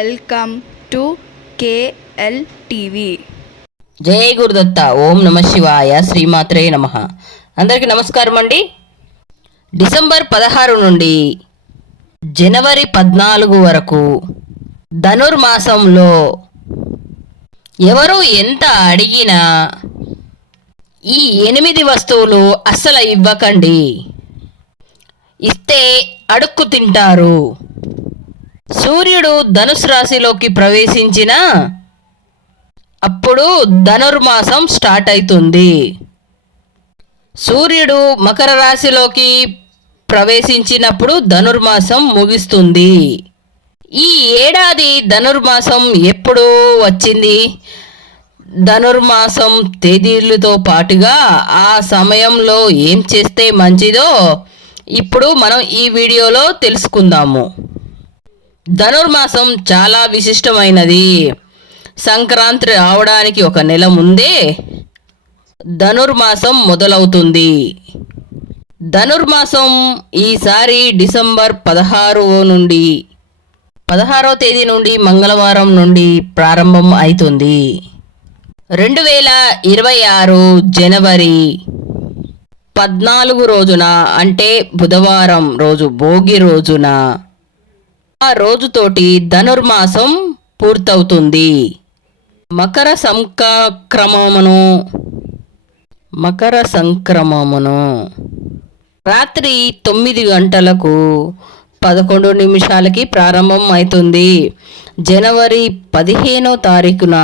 Welcome to KL TV. జై గురుదత్త. ఓం నమ శివాయ. శ్రీమాత్రే నమ. అందరికీ నమస్కారం అండి. డిసెంబర్ 16 నుండి జనవరి 14 వరకు ధనుర్మాసంలో ఎవరు ఎంత అడిగినా ఈ 8 వస్తువులు అస్సలు ఇవ్వకండి. ఇస్తే అడుక్కు తింటారు. సూర్యుడు ధనుసు రాశిలోకి ప్రవేశించిన అప్పుడు ధనుర్మాసం స్టార్ట్ అవుతుంది. సూర్యుడు మకర రాశిలోకి ప్రవేశించినప్పుడు ధనుర్మాసం ముగుస్తుంది. ఈ ఏడాది ధనుర్మాసం ఎప్పుడు వచ్చింది? ధనుర్మాసం తేదీలతో పాటుగా ఆ సమయంలో ఏం చేస్తే మంచిదో ఇప్పుడు మనం ఈ వీడియోలో తెలుసుకుందాము. ధనుర్మాసం చాలా విశిష్టమైనది. సంక్రాంతి రావడానికి ఒక నెల ముందే ధనుర్మాసం మొదలవుతుంది. ధనుర్మాసం ఈసారి డిసెంబర్ 16వ తేదీ నుండి మంగళవారం నుండి ప్రారంభం అవుతుంది. 2026 జనవరి 14 రోజున, అంటే బుధవారం రోజు, భోగి రోజున, ఆ రోజుతోటి ధనుర్మాసం పూర్తవుతుంది. మకర సంక్రమమును రాత్రి 9 గంటలకు 11 నిమిషాలకి ప్రారంభం అవుతుంది. జనవరి 15వ తారీఖున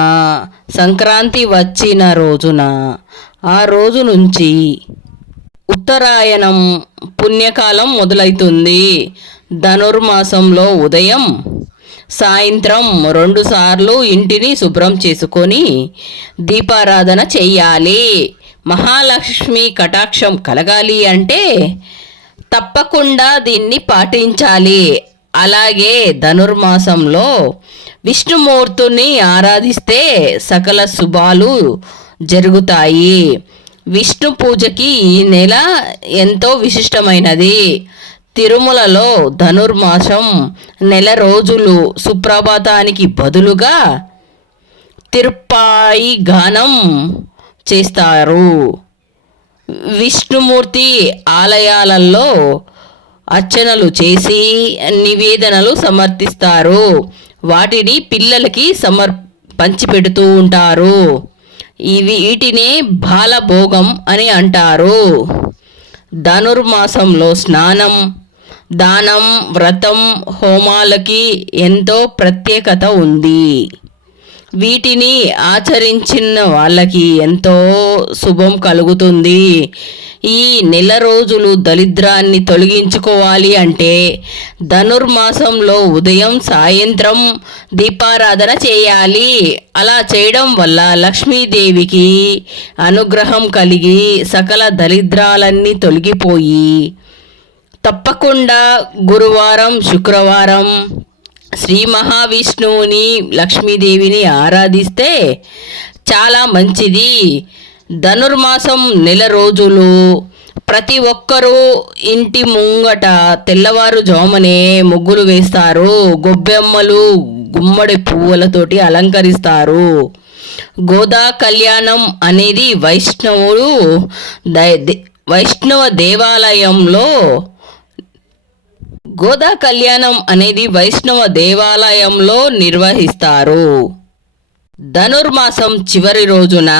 సంక్రాంతి వచ్చిన రోజున, ఆ రోజు నుంచి ఉత్తరాయణం పుణ్యకాలం మొదలవుతుంది. ధనుర్మాసంలో ఉదయం సాయంత్రం 2 సార్లు ఇంటిని శుభ్రం చేసుకొని దీపారాధన చెయ్యాలి. మహాలక్ష్మి కటాక్షం కలగాలి అంటే తప్పకుండా దీన్ని పాటించాలి. అలాగే ధనుర్మాసంలో విష్ణుమూర్తిని ఆరాధిస్తే సకల శుభాలు జరుగుతాయి. విష్ణు పూజకి ఈ నెల ఎంతో విశిష్టమైనది. తిరుమలలో ధనుర్మాసం నెల రోజులు సుప్రభాతానికి బదులుగా తిరుప్పాయి గానం చేస్తారు. విష్ణుమూర్తి ఆలయాలలో అర్చనలు చేసి నివేదనలు సమర్పిస్తారు. వాటిని పిల్లలకి పంచిపెడుతూ ఉంటారు. వీటినే బాలభోగం అని అంటారు. ధనుర్మాసంలో స్నానం, దానం, వ్రతం, హోమాలకి ఎంతో ప్రత్యేకత ఉంది. వీటిని ఆచరించిన వాళ్ళకి ఎంతో శుభం కలుగుతుంది. ఈ నెల రోజులు దరిద్రాన్ని తొలగించుకోవాలి అంటే ధనుర్మాసంలో ఉదయం సాయంత్రం దీపారాధన చేయాలి. అలా చేయడం వల్ల లక్ష్మీదేవికి అనుగ్రహం కలిగి సకల దరిద్రాలన్నీ తొలగిపోయి తప్పకుండా గురువారం, శుక్రవారం శ్రీ మహావిష్ణువుని, లక్ష్మీదేవిని ఆరాధిస్తే చాలా మంచిది. ధనుర్మాసం నెల రోజులు ప్రతి ఒక్కరూ ఇంటి ముంగట తెల్లవారుజామునే ముగ్గులు వేస్తారు. గొబ్బెమ్మలు, గుమ్మడి పువ్వులతోటి అలంకరిస్తారు. గోదా కళ్యాణం అనేది వైష్ణవ దేవాలయంలో నిర్వహిస్తారు. ధనుర్మాసం చివరి రోజున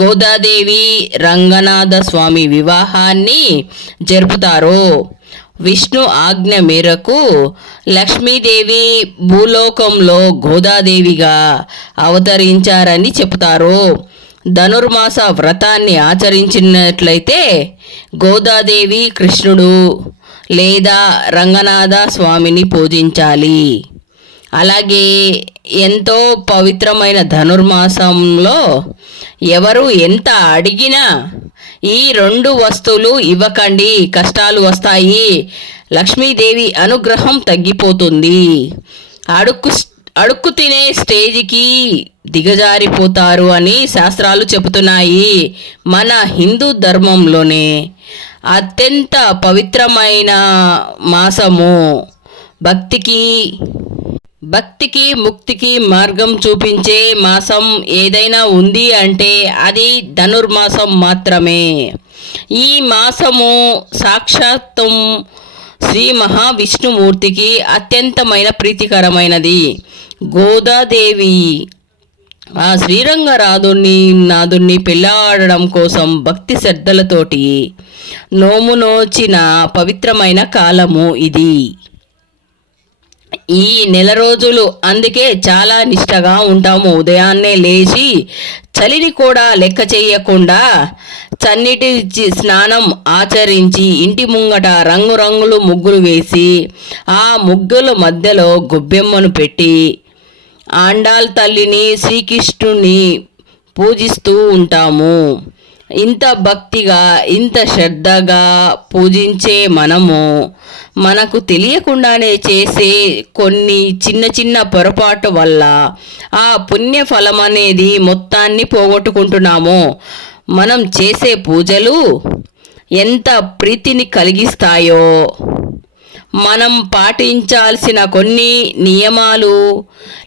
గోదాదేవి, రంగనాథ స్వామి వివాహాన్ని జరుపుతారు. విష్ణు ఆజ్ఞ మేరకు లక్ష్మీదేవి భూలోకంలో గోదాదేవిగా అవతరించారని చెబుతారు. ధనుర్మాస వ్రతాన్ని ఆచరించినట్లయితే గోదాదేవి, కృష్ణుడు లేదా రంగనాథ స్వామిని పూజించాలి. అలాగే ఎంతో పవిత్రమైన ధనుర్మాసంలో ఎవరు ఎంత అడిగినా ఈ 2 వస్తువులు ఇవ్వకండి, కష్టాలు వస్తాయి, లక్ష్మీదేవి అనుగ్రహం తగ్గిపోతుంది, అడుక్కు తినే స్టేజికి దిగజారిపోతారు అని శాస్త్రాలు చెబుతున్నాయి. మన హిందూ ధర్మంలోనే అత్యంత పవిత్రమైన మాసము. భక్తికి ముక్తికి మార్గం చూపించే మాసం ఏదైనా ఉంది అంటే అది ధనుర్మాసం మాత్రమే. ఈ మాసము సాక్షాత్తం శ్రీ మహావిష్ణుమూర్తికి అత్యంతమైన ప్రీతికరమైనది. గోదాదేవి ఆ నాదుణ్ణి పెళ్ళాడడం కోసం భక్తి శ్రద్ధలతోటి నోచిన పవిత్రమైన కాలము ఇది. ఈ నెల రోజులు అందుకే చాలా నిష్టగా ఉంటాము. ఉదయాన్నే లేచి చలిని కూడా లెక్క చేయకుండా చన్నీటి స్నానం ఆచరించి ఇంటి ముంగట రంగురంగులు ముగ్గులు వేసి ఆ ముగ్గుల మధ్యలో గొబ్బెమ్మను పెట్టి ఆండాల్ తల్లిని శ్రీకృష్ణుని పూజిస్తూ ఉంటాము. ఇంత భక్తిగా ఇంత శ్రద్ధగా పూజించే మనకు తెలియకుండానే చేసే కొన్ని చిన్న చిన్న పొరపాటు వల్ల ఆ పుణ్య ఫలం అనేది మొత్తాన్ని పోగొట్టుకుంటున్నాము. మనం చేసే పూజలు ఎంత ప్రీతిని కలిగిస్తాయో, మనం పాటించాల్సిన కొన్ని నియమాలు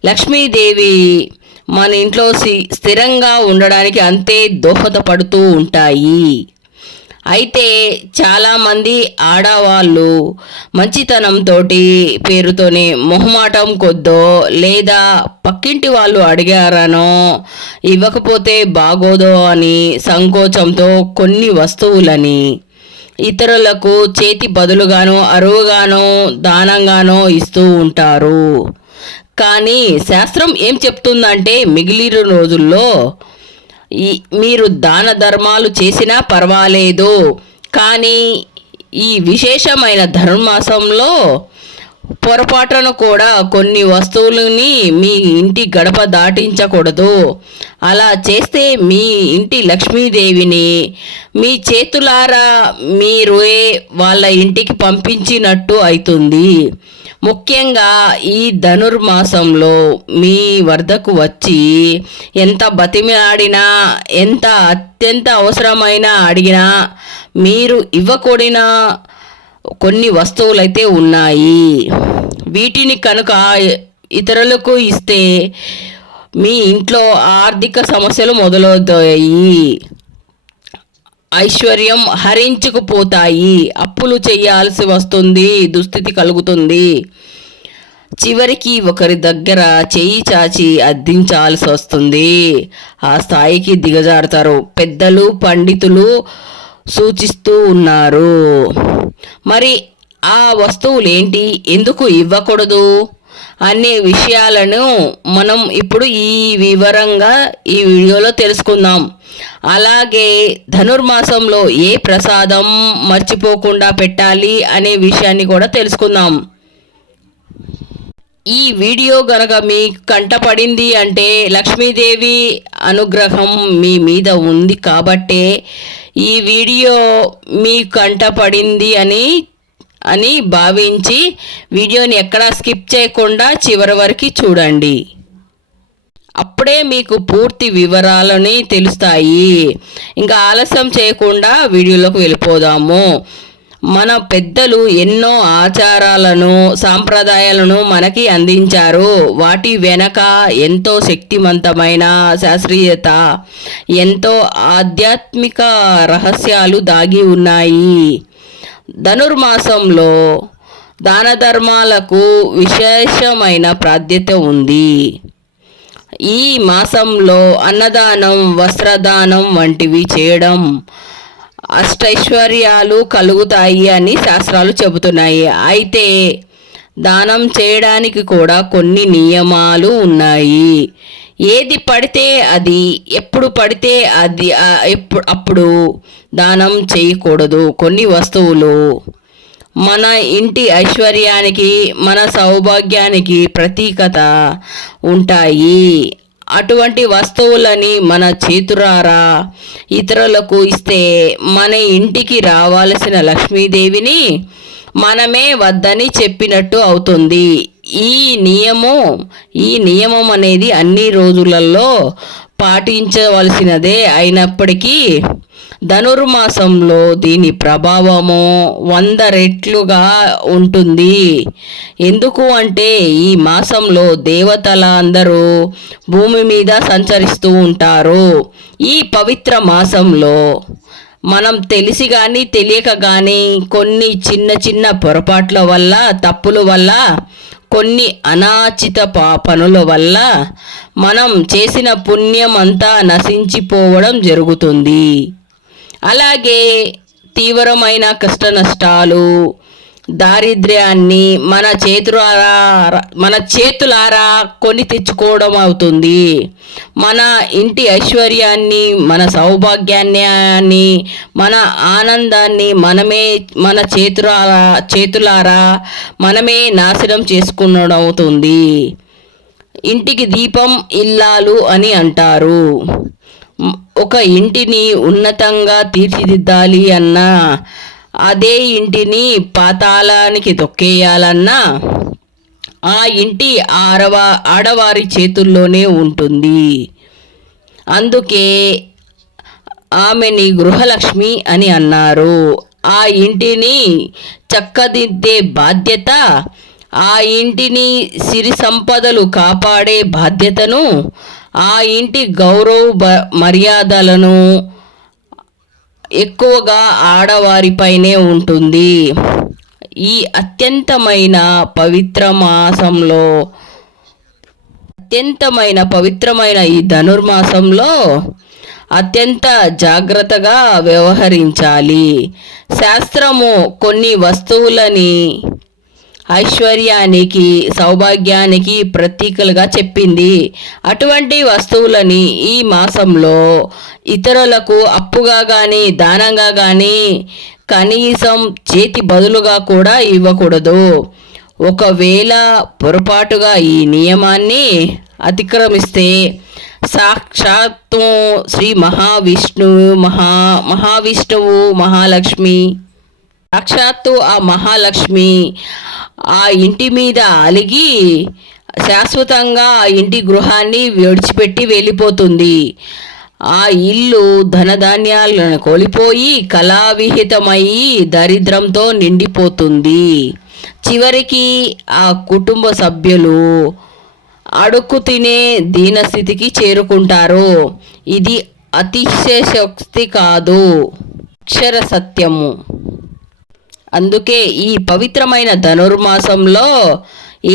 లక్ష్మీదేవి మన ఇంట్లో స్థిరంగా ఉండడానికి అంతే దోహదపడుతూ ఉంటాయి. అయితే చాలామంది ఆడవాళ్ళు మంచితనంతో పేరుతోనే మొహమాటం కొద్దో లేదా పక్కింటి వాళ్ళు అడిగారనో ఇవ్వకపోతే బాగోదో అని సంకోచంతో కొన్ని వస్తువులని ఇతరులకు చేతి బదులుగానో అరువుగానో దానంగానో ఇస్తూ ఉంటారు. కానీ శాస్త్రం ఏం చెప్తుందంటే మిగిలిన రోజుల్లో మీరు దాన ధర్మాలు చేసినా పర్వాలేదు, కానీ ఈ విశేషమైన ధనుర్మాసంలో పొరపాటును కూడా కొన్ని వస్తువులని మీ ఇంటి గడప దాటించకూడదు. అలా చేస్తే మీ ఇంటి లక్ష్మీదేవిని మీ చేతులారా మీరే వాళ్ళ ఇంటికి పంపించినట్టు అవుతుంది. ముఖ్యంగా ఈ ధనుర్మాసంలో మీ వద్దకు వచ్చి ఎంత బతిమిలాడినా ఎంత అత్యంత అవసరమైన అడిగినా మీరు ఇవ్వకూడిన కొన్ని వస్తువులైతే ఉన్నాయి. వీటిని కనుక ఇతరులకు ఇస్తే మీ ఇంట్లో ఆర్థిక సమస్యలు మొదలవుతాయి, ఐశ్వర్యం హరించుకుపోతాయి, అప్పులు చేయాల్సి వస్తుంది, దుస్థితి కలుగుతుంది. చివరికి ఒకరి దగ్గర చేయి చాచి అర్థించాల్సి వస్తుంది. ఆ స్థాయికి దిగజారుతారు. పెద్దలు పండితులు సూచిస్తూ ఉన్నారు. మరి ఆ వస్తువులేంటి, ఎందుకు ఇవ్వకూడదు అనే విషయాలను మనం ఇప్పుడు వివరంగా ఈ వీడియోలో తెలుసుకుందాం. అలాగే ధనుర్మాసంలో ఏ ప్రసాదం మర్చిపోకుండా పెట్టాలి అనే విషయాన్ని కూడా తెలుసుకుందాం. ఈ వీడియో గనక మీ కంటపడింది అంటే లక్ష్మీదేవి అనుగ్రహం మీ మీద ఉంది కాబట్టే ఈ వీడియో మీ కంటపడింది అని భావించి వీడియోని ఎక్కడా స్కిప్ చేయకుండా చివరి వరకు చూడండి. అప్పుడే మీకు పూర్తి వివరాలని తెలుస్తాయి. ఇంకా ఆలస్యం చేయకుండా వీడియోలోకి వెళ్ళిపోదాము. మన పెద్దలు ఎన్నో ఆచారాలను సాంప్రదాయాలను మనకి అందించారు. వాటి వెనక ఎంతో శక్తివంతమైన శాస్త్రీయత, ఎంతో ఆధ్యాత్మిక రహస్యాలు దాగి ఉన్నాయి. ధనుర్మాసంలో దాన ధర్మాలకు విశేషమైన ప్రాధాన్యత ఉంది. ఈ మాసంలో అన్నదానం, వస్త్రదానం వంటివి చేయడం అష్టైశ్వర్యాలు కలుగుతాయి అని శాస్త్రాలు చెబుతున్నాయి. అయితే దానం చేయడానికి కూడా కొన్ని నియమాలు ఉన్నాయి. ఏది పడితే అది, ఎప్పుడు పడితే అది అప్పుడు దానం చేయకూడదు. కొన్ని వస్తువులు మన ఇంటి ఐశ్వర్యానికి, మన సౌభాగ్యానికి ప్రతీకత ఉంటాయి. అటువంటి వస్తువులని మన చేతురారా ఇతరులకు ఇస్తే మన ఇంటికి రావాల్సిన లక్ష్మీదేవిని మనమే వద్దని చెప్పినట్టు అవుతుంది. ఈ నియమం అనేది అన్ని రోజులలో పాటించవలసినదే అయినప్పటికీ ధనుర్మాసంలో దీని ప్రభావము 100 రెట్లుగా ఉంటుంది. ఎందుకు అంటే ఈ మాసంలో దేవతల అందరూ భూమి మీద సంచరిస్తూ ఉంటారు. ఈ పవిత్ర మాసంలో మనం తెలిసి కానీ తెలియక కానీ కొన్ని చిన్న చిన్న పొరపాట్ల వల్ల, తప్పుల వల్ల, కొన్ని అనాచిత పనుల వల్ల మనం చేసిన పుణ్యం అంతా నశించిపోవడం జరుగుతుంది. అలాగే తీవ్రమైన కష్ట నష్టాలు, దారిద్ర్యాన్ని మన చేతులారా కొని తెచ్చుకోవడం అవుతుంది. మన ఇంటి ఐశ్వర్యాన్ని, మన సౌభాగ్యాన్ని, మన ఆనందాన్ని మన చేతులారా మనమే నాశనం చేసుకునడం అవుతుంది. ఇంటికి దీపం ఇల్లాలు అని అంటారు. ఒక ఇంటిని ఉన్నతంగా తీర్చిదిద్దాలి అన్నా, అదే ఇంటిని పాతాళానికి తొక్కేయాలన్నా ఆ ఇంటి ఆడవారి చేతుల్లోనే ఉంటుంది. అందుకే ఆమెని గృహలక్ష్మి అని అన్నారు. ఆ ఇంటిని చక్కదిద్దే బాధ్యత, ఆ ఇంటిని సిరి సంపదలు కాపాడే బాధ్యతను, ఆ ఇంటి గౌరవ మర్యాదలను ఎక్కువగా ఆడవారిపైనే ఉంటుంది. ఈ అత్యంతమైన పవిత్రమైన ఈ ధనుర్మాసంలో అత్యంత జాగ్రత్తగా వ్యవహరించాలి. శాస్త్రము కొన్ని వస్తువులని ఐశ్వర్యానికి, సౌభాగ్యానికి ప్రతీకలుగా చెప్పింది. అటువంటి వస్తువులని ఈ మాసంలో ఇతరులకు అప్పుగా కానీ, దానంగా కానీ, కనీసం చేతి బదులుగా కూడా ఇవ్వకూడదు. ఒకవేళ పొరపాటుగా ఈ నియమాన్ని అతిక్రమిస్తే సాక్షాత్తు శ్రీ మహావిష్ణువు మహాలక్ష్మి, సాక్షాత్తు ఆ మహాలక్ష్మి ఆ ఇంటి మీద అలిగి శాశ్వతంగా ఆ ఇంటి గృహాన్ని విడిచిపెట్టి వెళ్ళిపోతుంది. ఆ ఇల్లు ధనధాన్యాలను కోల్పోయి కళావిహితమయ్యి దరిద్రంతో నిండిపోతుంది. చివరికి ఆ కుటుంబ సభ్యులు అడుక్కు తినే దీనస్థితికి చేరుకుంటారు. ఇది అతిశయోక్తి కాదు, అక్షర సత్యము. అందుకే ఈ పవిత్రమైన ధనుర్మాసంలో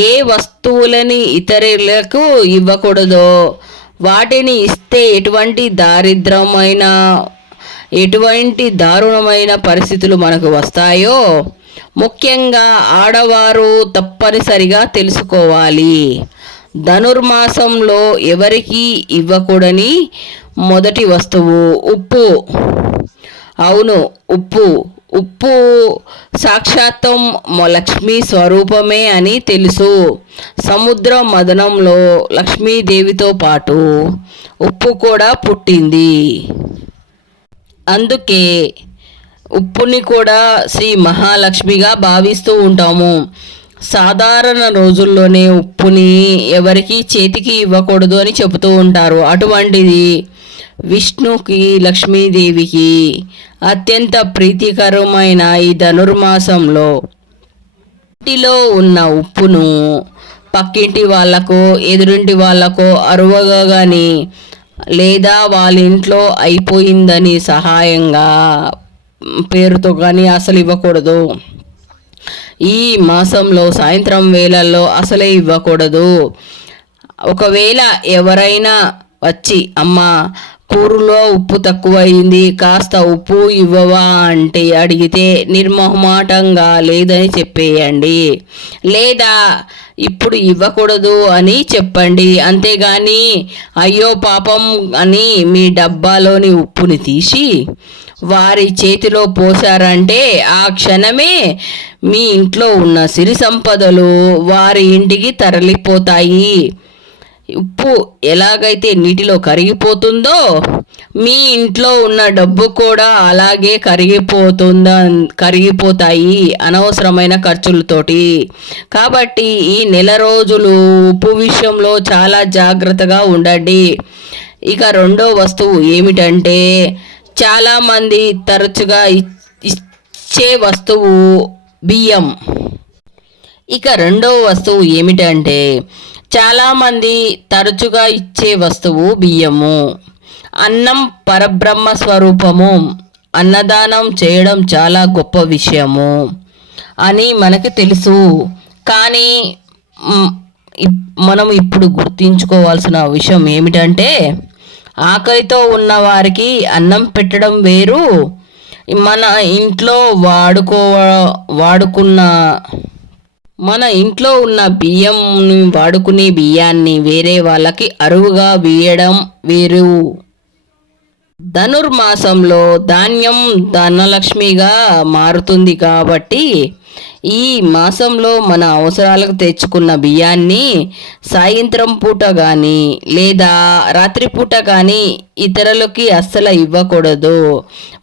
ఏ వస్తువులని ఇతరులకు ఇవ్వకూడదో, వాటిని ఇస్తే ఎటువంటి దారుణమైన పరిస్థితులు మనకు వస్తాయో ముఖ్యంగా ఆడవారు తప్పనిసరిగా తెలుసుకోవాలి. ధనుర్మాసంలో ఎవరికి ఇవ్వకూడని మొదటి వస్తువు ఉప్పు. అవును, ఉప్పు సాక్షాత్తం లక్ష్మీ స్వరూపమే అని తెలుసు. సముద్ర మదనంలో లక్ష్మీదేవితో పాటు ఉప్పు కూడా పుట్టింది. అందుకే ఉప్పుని కూడా శ్రీ మహాలక్ష్మిగా భావిస్తూ ఉంటాము. సాధారణ రోజుల్లోనే ఉప్పుని ఎవరికి చేతికి ఇవ్వకూడదు అని చెబుతూ ఉంటారు. అటువంటిది విష్ణుకి, లక్ష్మీదేవికి అత్యంత ప్రీతికరమైన ఈ ధనుర్మాసంలో ఇంటిలో ఉన్న ఉప్పును పక్కింటి వాళ్ళకో, ఎదురింటి వాళ్ళకో అరువగా కానీ, లేదా వాళ్ళ ఇంట్లో అయిపోయిందని సహాయంగా పేరుతో కానీ అసలు ఇవ్వకూడదు. ఈ మాసంలో సాయంత్రం వేళల్లో అసలే ఇవ్వకూడదు. ఒకవేళ ఎవరైనా వచ్చి అమ్మా కూరలో ఉప్పు తక్కువైంది, కాస్త ఉప్పు ఇవ్వవా అంటే అడిగితే నిర్మోహమాటంగా లేదని చెప్పేయండి, లేదా ఇప్పుడు ఇవ్వకూడదు అని చెప్పండి. అంతేగాని అయ్యో పాపం అని మీ డబ్బాలోని ఉప్పుని తీసి వారి చేతిలో పోశారంటే ఆ క్షణమే మీ ఇంట్లో ఉన్న సిరి సంపదలు వారి ఇంటికి తరలిపోతాయి. ఉప్పు ఎలాగైతే నీటిలో కరిగిపోతుందో మీ ఇంట్లో ఉన్న డబ్బు కూడా అలాగే కరిగిపోతాయి అనవసరమైన ఖర్చులతోటి. కాబట్టి ఈ నెల రోజులు ఉప్పు విషయంలో చాలా జాగ్రత్తగా ఉండండి. ఇక రెండో వస్తువు ఏమిటంటే చాలామంది తరచుగా ఇచ్చే వస్తువు బియ్యం. ఇక రెండో వస్తువు ఏమిటంటే చాలామంది తరచుగా ఇచ్చే వస్తువు బియ్యము. అన్నం పరబ్రహ్మ స్వరూపము. అన్నదానం చేయడం చాలా గొప్ప విషయము అని మనకి తెలుసు. కానీ మనం ఇప్పుడు గుర్తుంచుకోవాల్సిన విషయం ఏమిటంటే ఆకలితో ఉన్న వారికి అన్నం పెట్టడం వేరు, మన ఇంట్లో ఉన్న వాడుకునే బియ్యాన్ని వేరే వాళ్ళకి అరువుగా వేయడం వేరు. ధనుర్మాసంలో ధాన్యం ధనలక్ష్మిగా మారుతుంది కాబట్టి ఈ మాసంలో మన అవసరాలకు తెచ్చుకున్న బియ్యాన్ని సాయంత్రం పూట కానీ లేదా రాత్రిపూట కానీ ఇతరులకి అస్సలు ఇవ్వకూడదు.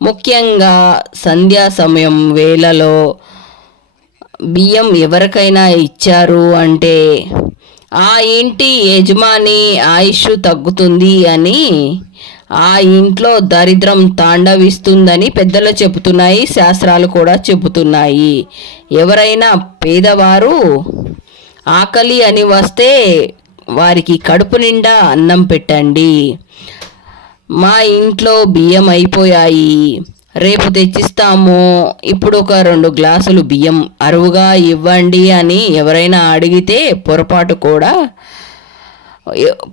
ముఖ్యంగా సంధ్యా సమయం వేళలో బియ్యం ఎవరికైనా ఇచ్చారు అంటే ఆ ఇంటి యజమాని ఆయుష్ తగ్గుతుంది అని, ఆ ఇంట్లో దరిద్రం తాండవిస్తుందని పెద్దలు చెబుతున్నాయి, శాస్త్రాలు కూడా చెబుతున్నాయి. ఎవరైనా పేదవారు ఆకలి అని వస్తే వారికి కడుపు నిండా అన్నం పెట్టండి. మా ఇంట్లో బియ్యం అయిపోయాయి, రేపు తెచ్చిస్తాము, ఇప్పుడు ఒక 2 గ్లాసులు బియ్యం అరువుగా ఇవ్వండి అని ఎవరైనా అడిగితే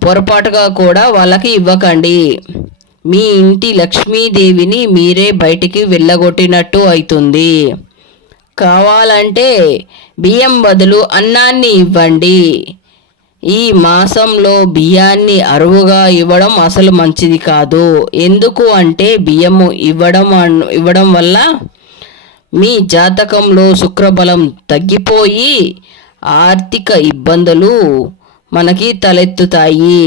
పొరపాటుగా కూడా వాళ్ళకి ఇవ్వకండి. మీ ఇంటి లక్ష్మీదేవిని మీరే బయటికి వెళ్ళగొట్టినట్టు అవుతుంది. కావాలంటే బియ్యం బదులు అన్నాన్ని ఇవ్వండి. ఈ మాసంలో బియ్యాన్ని అరువుగా ఇవ్వడం అసలు మంచిది కాదు. ఎందుకు అంటే బియ్యము ఇవ్వడం వల్ల మీ జాతకంలో శుక్రబలం తగ్గిపోయి ఆర్థిక ఇబ్బందులు మనకి తలెత్తుతాయి.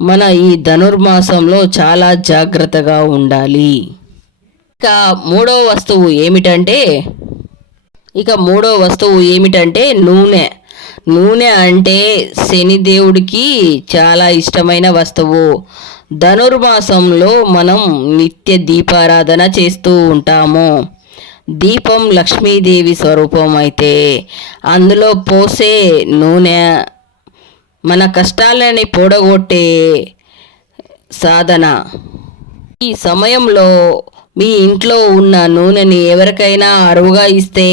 మన ఈ ధనుర్మాసంలో చాలా జాగ్రత్తగా ఉండాలి. ఇక మూడో వస్తువు ఏమిటంటే నూనె అంటే శనిదేవుడికి చాలా ఇష్టమైన వస్తువు. ధనుర్మాసంలో మనం నిత్య దీపారాధన చేస్తూ ఉంటాము. దీపం లక్ష్మీదేవి స్వరూపం అయితే అందులో పోసే నూనె మన కష్టాలని పోడగొట్టే సాధన. ఈ సమయంలో మీ ఇంట్లో ఉన్న నూనెని ఎవరికైనా అరువుగా ఇస్తే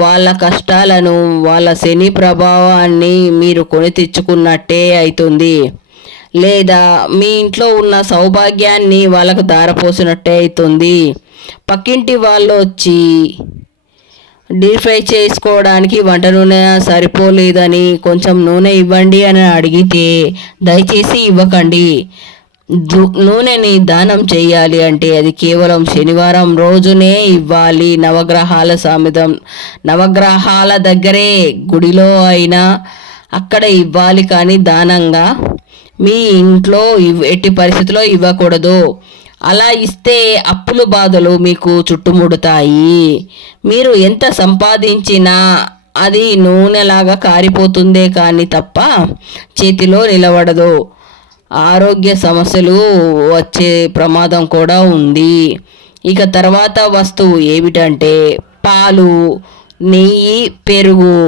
వాళ్ళ కష్టాలను, వాళ్ళ శని ప్రభావాన్ని మీరు కొని తెచ్చుకున్నట్టే అవుతుంది. లేదా మీ ఇంట్లో ఉన్న సౌభాగ్యాన్ని వాళ్ళకు దారపోసినట్టే అవుతుంది. పక్కింటి వాళ్ళు వచ్చి డీప్ ఫ్రై చేసుకోవడానికి వంట నూనె సరిపోలేదని కొంచెం నూనె ఇవ్వండి అని అడిగితే దయచేసి ఇవ్వకండి. నూనెని దానం చేయాలి అంటే అది కేవలం శనివారం రోజునే ఇవ్వాలి. నవగ్రహాల దగ్గరే గుడిలో అయినా అక్కడ ఇవ్వాలి, కానీ దానంగా మీ ఇంట్లో ఎట్టి పరిస్థితిలో ఇవ్వకూడదు. అలా ఇస్తే అప్పుల బాధలు మీకు చుట్టుముడతాయి. మీరు ఎంత సంపాదించినా అది నూనెలాగా కారిపోతుందే కానీ తప్ప చేతిలో నిలబడదు. ఆరోగ్య సమస్యలు వచ్చే ప్రమాదం కూడా ఉంది. ఇక తర్వాత వస్తువు ఏమిటంటే పాలు, నెయ్యి, పెరుగు.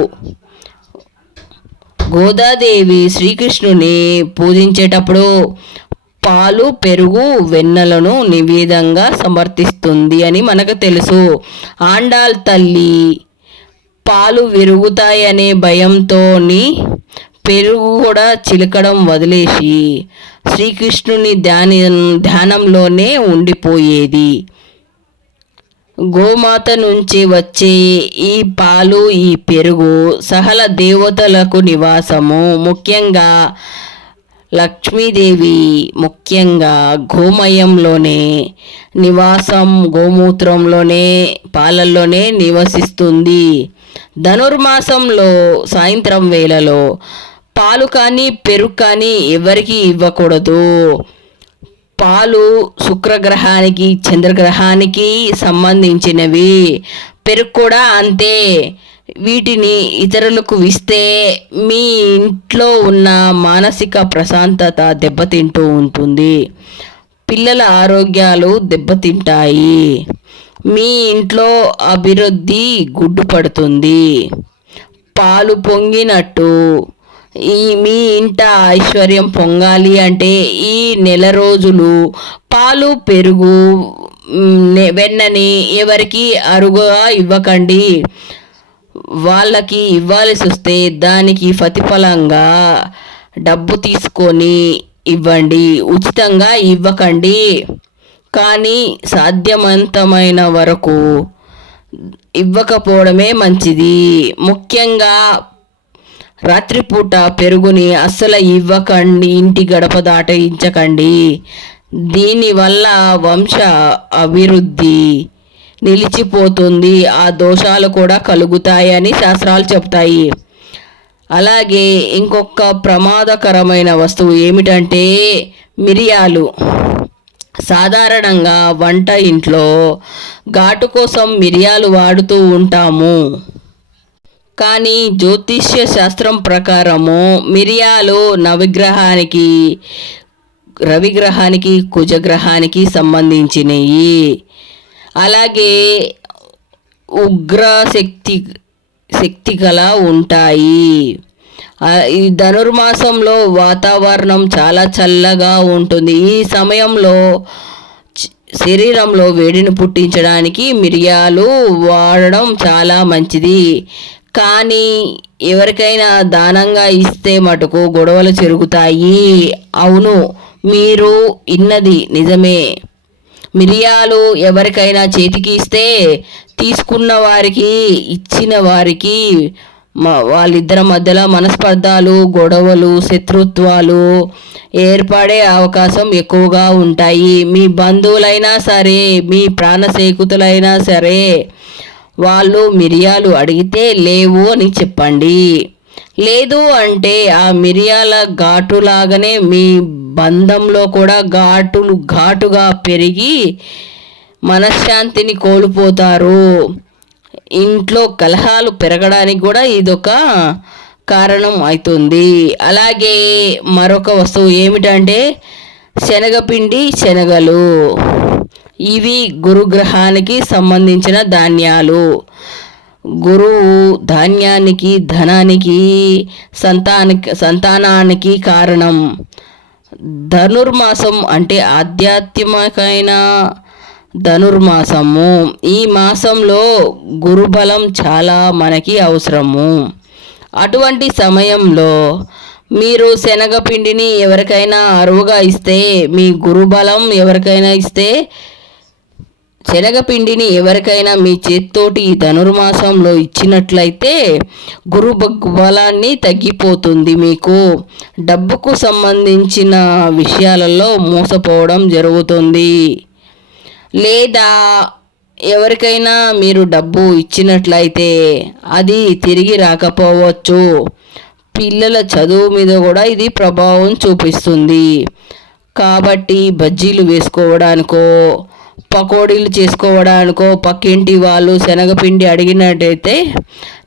గోదాదేవి శ్రీకృష్ణుని పూజించేటప్పుడు పాలు, పెరుగు, వెన్నలను నివేదంగా సమర్పిస్తుంది అని మనకు తెలుసు. ఆండాల్ తల్లి పాలు విరుగుతాయనే భయంతోని పెరుగు కూడా చిలకడం వదిలేసి శ్రీకృష్ణుని ధ్యానంలోనే ఉండిపోయేది. గోమాత నుంచి వచ్చే ఈ పాలు, ఈ పెరుగు సకల దేవతలకు నివాసము. ముఖ్యంగా లక్ష్మీదేవి ముఖ్యంగా గోమయంలోనే నివాసం, గోమూత్రంలోనే, పాలల్లోనే నివసిస్తుంది. ధనుర్మాసంలో సాయంత్రం వేళలో పాలు కానీ పెరుగు కానీ ఎవరికి ఇవ్వకూడదు. పాలు శుక్రగ్రహానికి చంద్రగ్రహానికి సంబంధించినవి, పెరుగు కూడా అంతే. వీటిని ఇతరులకు ఇస్తే మీ ఇంట్లో ఉన్న మానసిక ప్రశాంతత దెబ్బతింటూ ఉంటుంది. పిల్లల ఆరోగ్యాలు దెబ్బతింటాయి. మీ ఇంట్లో అభివృద్ధి గుడ్డుపడుతుంది. పాలు పొంగినట్టు మీ ఇంట ఐశ్వర్యం పొంగాలి అంటే ఈ నెల రోజులు పాలు పెరుగు వెన్నని ఎవరికి అరుగా ఇవ్వకండి. వాళ్ళకి ఇవ్వాల్సి వస్తే దానికి ప్రతిఫలంగా డబ్బు తీసుకొని ఇవ్వండి, ఉచితంగా ఇవ్వకండి. కానీ సాధ్యమంతమైన వరకు ఇవ్వకపోవడమే మంచిది. ముఖ్యంగా రాత్రిపూట పెరుగుని అస్సలు ఇవ్వకండి, ఇంటి గడప దాటించకండి. దీనివల్ల వంశ అభివృద్ధి నిలిచిపోతుంది, ఆ దోషాలు కూడా కలుగుతాయని శాస్త్రాలు చెప్తాయి. అలాగే ఇంకొక ప్రమాదకరమైన వస్తువు ఏమిటంటే మిరియాలు. సాధారణంగా వంట ఇంట్లో ఘాటు కోసం మిరియాలు వాడుతూ ఉంటాము. కానీ జ్యోతిష్య శాస్త్రం ప్రకారము మిరియాలు నవగ్రహానికి, రవిగ్రహానికి, కుజగ్రహానికి సంబంధించినవి. అలాగే ఉగ్ర శక్తిగల ఉంటాయి. ఈ ధనుర్మాసంలో వాతావరణం చాలా చల్లగా ఉంటుంది. ఈ సమయంలో శరీరంలో వేడిని పుట్టించడానికి మిరియాలు వాడడం చాలా మంచిది. కానీ ఎవరికైనా దానంగా ఇస్తే మటుకు గొడవలు జరుగుతాయి. అవును, మీరు ఇన్నది నిజమే. మిరియాలు ఎవరికైనా చేతికి ఇస్తే తీసుకున్న వారికి, ఇచ్చిన వారికి వాళ్ళిద్దరి మధ్యలో మనస్పర్ధాలు, గొడవలు, శత్రుత్వాలు ఏర్పడే అవకాశం ఎక్కువగా ఉంటాయి. మీ బంధువులైనా సరే, మీ ప్రాణస్నేహితులైనా సరే, వాళ్ళు మిరియాలు అడిగితే లేవు అని చెప్పండి. లేదు అంటే ఆ మిరియాల ఘాటులాగానే మీ బంధంలో కూడా ఘాటుగా పెరిగి మనశ్శాంతిని కోల్పోతారు. ఇంట్లో కలహాలు పెరగడానికి కూడా ఇదొక కారణం అవుతుంది. అలాగే మరొక వస్తువు ఏమిటంటే శనగపిండి, శనగలు. ఇవి గురుగ్రహానికి సంబంధించిన ధాన్యాలు. గురువు ధాన్యానికి, ధనానికి, సంతానానికి కారణం. ధనుర్మాసం అంటే ఆధ్యాత్మికమైన ధనుర్మాసము. ఈ మాసంలో గురుబలం చాలా మనకి అవసరము. అటువంటి సమయంలో మీరు శనగపిండిని ఎవరికైనా అరువుగా ఇస్తే, మీ గురుబలం ఎవరికైనా ఇస్తే, శనగపిండిని ఎవరికైనా మీ చేత్తోటి ఈ ధనుర్మాసంలో ఇచ్చినట్లయితే గురు బలాన్ని తగ్గిపోతుంది. మీకు డబ్బుకు సంబంధించిన విషయాలలో మోసపోవడం జరుగుతుంది. లేదా ఎవరికైనా మీరు డబ్బు ఇచ్చినట్లయితే అది తిరిగి రాకపోవచ్చు. పిల్లల చదువు మీద కూడా ఇది ప్రభావం చూపిస్తుంది. కాబట్టి బజ్జీలు వేసుకోవడానికో, పకోడీలు చేసుకోవడానికో పక్కింటి వాళ్ళు శనగపిండి అడిగినట్టయితే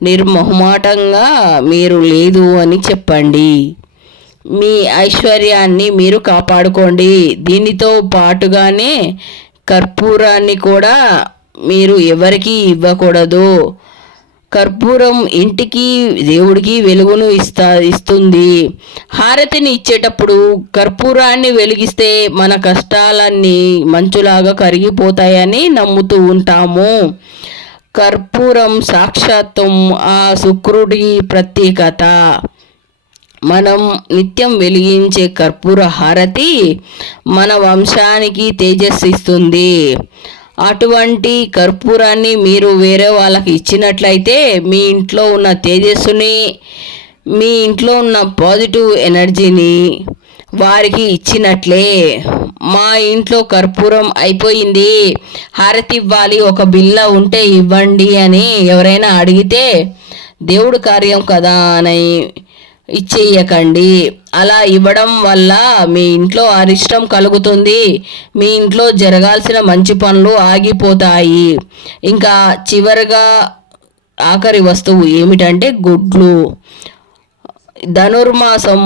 నిర్మొహమాటంగా మీరు లేదు అని చెప్పండి. మీ ఐశ్వర్యాన్ని మీరు కాపాడుకోండి. దీనితో పాటుగానే కర్పూరాన్ని కూడా మీరు ఎవరికి ఇవ్వకూడదు. కర్పూరం ఇంటికి, దేవుడికి వెలుగును ఇస్తుంది. హారతిని ఇచ్చేటప్పుడు కర్పూరాన్ని వెలిగిస్తే మన కష్టాలన్నీ మంచులాగా కరిగిపోతాయని నమ్ముతూ ఉంటాము. కర్పూరం సాక్షాత్తం ఆ శుక్రుడి ప్రత్యేకత. మనం నిత్యం వెలిగించే కర్పూర హారతి మన వంశానికి తేజస్సిస్తుంది. అటువంటి కర్పూరాన్ని మీరు వేరే వాళ్ళకి ఇచ్చినట్లయితే మీ ఇంట్లో ఉన్న తేజస్సుని, మీ ఇంట్లో ఉన్న పాజిటివ్ ఎనర్జీని వారికి ఇచ్చినట్లే. మా ఇంట్లో కర్పూరం అయిపోయింది, హారతి ఇవ్వాలి, ఒక బిల్ల ఉంటే ఇవ్వండి అని ఎవరైనా అడిగితే దేవుడు కార్యం కదా అని ఇచ్చేయకండి. అలా ఇవ్వడం వల్ల మీ ఇంట్లో అరిష్టం కలుగుతుంది. మీ ఇంట్లో జరగాల్సిన మంచి పనులు ఆగిపోతాయి. ఇంకా చివరిగా ఆఖరి వస్తువు ఏమిటంటే గుడ్లు. ధనుర్మాసం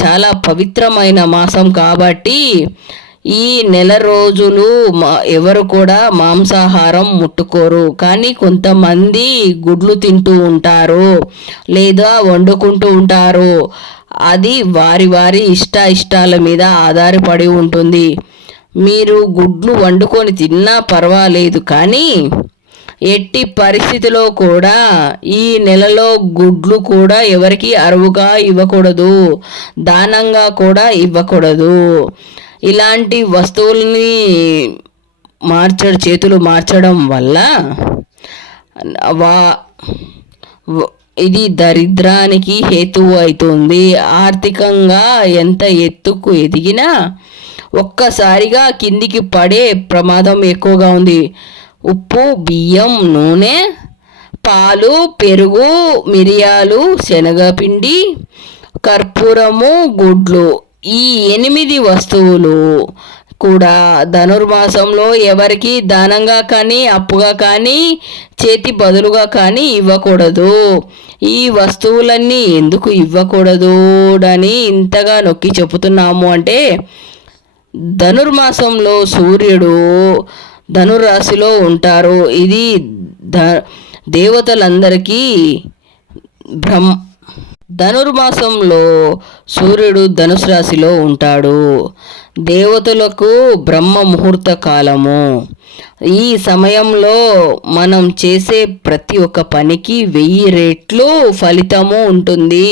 చాలా పవిత్రమైన మాసం కాబట్టి ఈ నెల రోజులు ఎవరు కూడా మాంసాహారం ముట్టుకోరు. కానీ కొంతమంది గుడ్లు తింటూ ఉంటారు లేదా వండుకుంటూ ఉంటారు. అది వారి వారి ఇష్టాల మీద ఆధారపడి ఉంటుంది. మీరు గుడ్లు వండుకొని తిన్నా పర్వాలేదు, కానీ ఎట్టి పరిస్థితిలో కూడా ఈ నెలలో గుడ్లు కూడా ఎవరికి అరువుగా ఇవ్వకూడదు, దానంగా కూడా ఇవ్వకూడదు. ఇలాంటి వస్తువుల్ని చేతులు మార్చడం వల్ల ఇది దరిద్రానికి హేతువు అవుతుంది. ఆర్థికంగా ఎంత ఎత్తుకు ఎదిగినా ఒక్కసారిగా కిందికి పడే ప్రమాదం ఎక్కువగా ఉంది. ఉప్పు, బియ్యం, నూనె, పాలు, పెరుగు, మిరియాలు, శనగపిండి, కర్పూరము, గుడ్లు, ఈ 8 వస్తువులు కూడా ధనుర్మాసంలో ఎవరికి దానంగా కానీ అప్పుగా కానీ చేతి బదులుగా కానీ ఇవ్వకూడదు. ఈ వస్తువులన్నీ ఎందుకు ఇవ్వకూడదు అని ఇంతగా నొక్కి చెబుతున్నాము అంటే, ధనుర్మాసంలో సూర్యుడు ధనురాశిలో ఉంటారు. ఇది దేవతలందరికీ ధనుర్మాసంలో సూర్యుడు ధనుసు రాశిలో ఉంటాడు. దేవతలకు బ్రహ్మ ముహూర్త కాలము. ఈ సమయంలో మనం చేసే ప్రతి ఒక్క పనికి 1000 రెట్లు ఫలితము ఉంటుంది.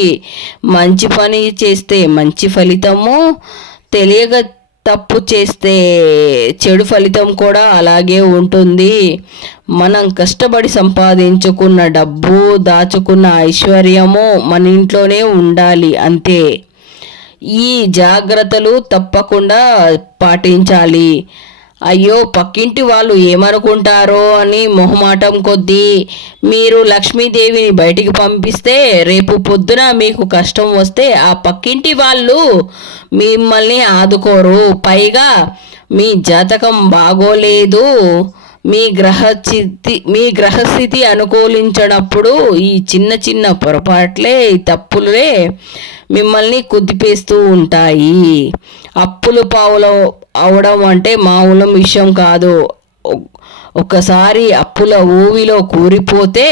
మంచి పని చేస్తే మంచి ఫలితము, తెలియక తప్పు చేస్తే చెడు ఫలితం కూడా అలాగే ఉంటుంది. మనం కష్టపడి సంపాదించుకున్న డబ్బు, దాచుకున్న ఐశ్వర్యము మన ఇంట్లోనే ఉండాలి, అంతే. ఈ జాగ్రత్తలు తప్పకుండా పాటించాలి. అయ్యో పక్కింటి వాళ్ళు ఏమనుకుంటారో అని మొహమాటం కొద్దీ మీరు లక్ష్మీదేవిని బయటికి పంపిస్తే రేపు పొద్దున మీకు కష్టం వస్తే ఆ పక్కింటి వాళ్ళు మిమ్మల్ని ఆదుకోరు. పైగా మీ జాతకం బాగోలేదు, మీ గ్రహస్థితి అనుకూలించినప్పుడు ఈ చిన్న పొరపాట్లే, తప్పులే మిమ్మల్ని కుదిపేస్తూ ఉంటాయి. అప్పులు పావులు అవడం అంటే మామూలు విషయం కాదు. ఒకసారి అప్పుల ఊవిలో కూరిపోతే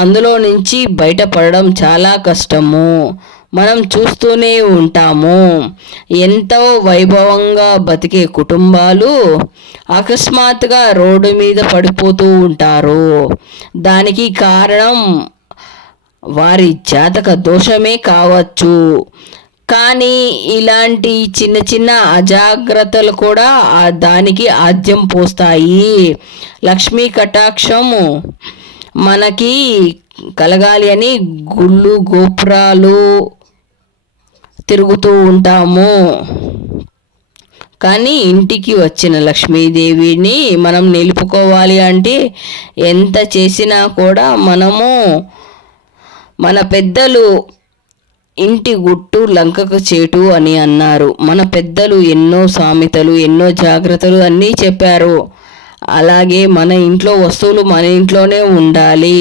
అందులో నుంచి బయటపడడం చాలా కష్టము. మనం చూస్తూనే ఉంటాము. ఎంతో వైభవంగా బతికే కుటుంబాలు అకస్మాత్తుగా రోడ్డు మీద పడిపోతూ ఉంటారు. దానికి కారణం వారి జాతక దోషమే కావచ్చు. కానీ ఇలాంటి చిన్న అజాగ్రత్తలు కూడా దానికి ఆద్యం పోస్తాయి. లక్ష్మీ కటాక్షము మనకి కలగాలి అని గుళ్ళు గోపురాలు తిరుగుతూ ఉంటాము. కానీ ఇంటికి వచ్చిన లక్ష్మీదేవిని మనం నిలుపుకోవాలి అంటే ఎంత చేసినా కూడా మన పెద్దలు ఇంటి గుట్టు లంకకు చేటు అని అన్నారు. మన పెద్దలు ఎన్నో సామెతలు, ఎన్నో జాగ్రత్తలు అన్నీ చెప్పారు. అలాగే మన ఇంట్లో వస్తువులు మన ఇంట్లోనే ఉండాలి.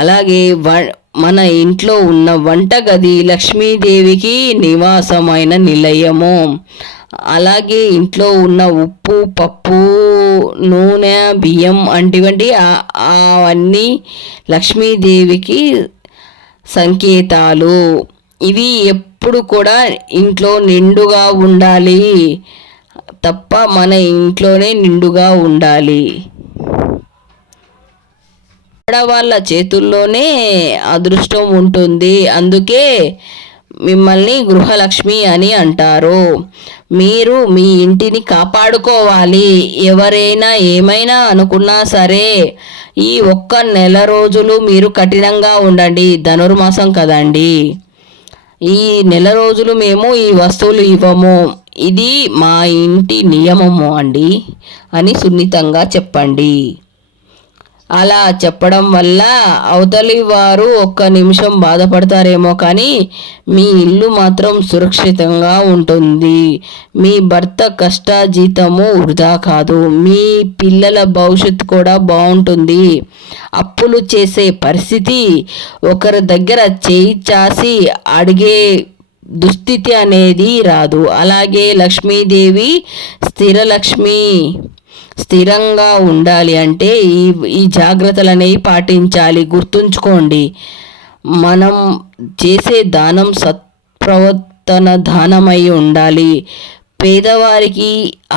అలాగే మన ఇంట్లో ఉన్న వంటగది లక్ష్మీదేవికి నివాసమైన నిలయము. అలాగే ఇంట్లో ఉన్న ఉప్పు, పప్పు, నూనె, బియ్యం అటువంటి అవన్నీ లక్ష్మీదేవికి సంకేతాలు. ఇవి ఎప్పుడు కూడా ఇంట్లో నిండుగా ఉండాలి, తప్ప మన ఇంట్లోనే నిండుగా ఉండాలి. ఆడవాళ్ళ చేతుల్లోనే అదృష్టం ఉంటుంది. అందుకే మిమ్మల్ని గృహలక్ష్మి అని అంటారు. మీరు మీ ఇంటిని కాపాడుకోవాలి. ఎవరైనా ఏమైనా అనుకున్నా సరే ఈ ఒక్క నెల రోజులు మీరు కఠినంగా ఉండండి. ధనుర్మాసం కదండి, ఈ నెల రోజులు మేము ఈ వస్తువులు ఇవ్వము, ఇది మా ఇంటి నియమము అండి అని సున్నితంగా చెప్పండి. అలా చెప్పడం వల్ల అవతలి వారు ఒక్క నిమిషం బాధపడతారేమో కానీ మీ ఇల్లు మాత్రం సురక్షితంగా ఉంటుంది. మీ భర్త కష్టాజీతము వృధా కాదు. మీ పిల్లల భవిష్యత్తు కూడా బాగుంటుంది. అప్పులు చేసే పరిస్థితి, ఒకరి దగ్గర చేయి చాసి అడిగే దుస్థితి అనేది రాదు. అలాగే లక్ష్మీదేవి స్థిరంగా ఉండాలి అంటే ఈ జాగ్రత్తలు అనేవి పాటించాలి. గుర్తుంచుకోండి, మనం చేసే దానం సత్ప్రవర్తన దానమై ఉండాలి. పేదవారికి,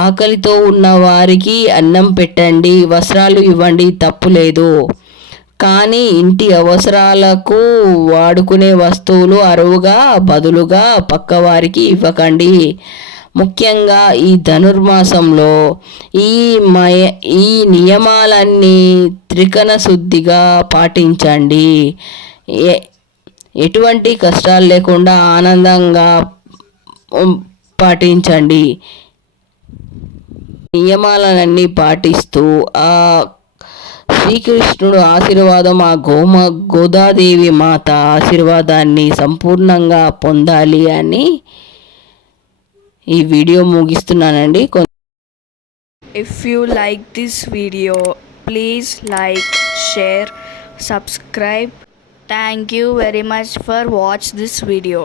ఆకలితో ఉన్న వారికి అన్నం పెట్టండి, వస్త్రాలు ఇవ్వండి, తప్పులేదు. కానీ ఇంటి అవసరాలకు వాడుకునే వస్తువులు అరువుగా బదులుగా పక్కవారికి ఇవ్వకండి. ముఖ్యంగా ఈ ధనుర్మాసంలో ఈ నియమాలన్నీ త్రికరణ శుద్ధిగా పాటించండి. ఎటువంటి కష్టాలు లేకుండా ఆనందంగా పాటించండి. నియమాలన్నీ పాటిస్తూ ఆ శ్రీకృష్ణుడు ఆశీర్వాదం, ఆ గోదాదేవి మాత ఆశీర్వాదాన్ని సంపూర్ణంగా పొందాలి అని ఈ video ముగిస్తున్నానండి. If you like this video, please like, share, subscribe. Thank you very much for watch this video.